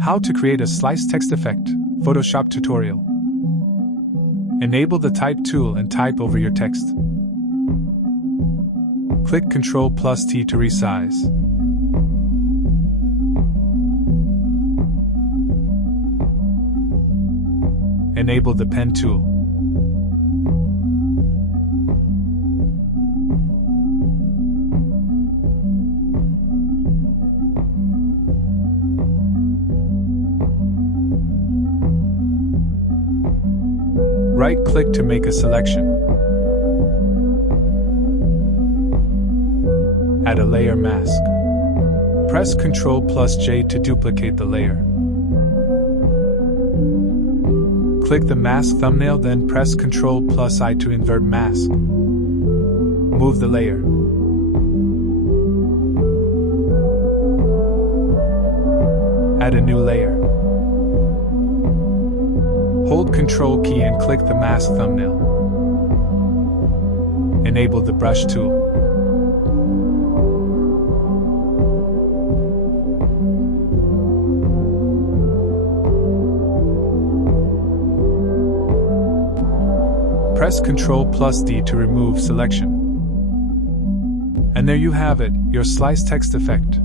How to create a slice text effect, Photoshop tutorial. Enable the Type tool and type over your text. Click Ctrl+T to resize. Enable the Pen tool. Right-click to make a selection. Add a layer mask. Press Ctrl+J to duplicate the layer. Click the mask thumbnail, then press Ctrl+I to invert mask. Move the layer. Add a new layer. Hold Ctrl key and click the mask thumbnail. Enable the brush tool. Press Ctrl+D to remove selection. And there you have it, your slice text effect.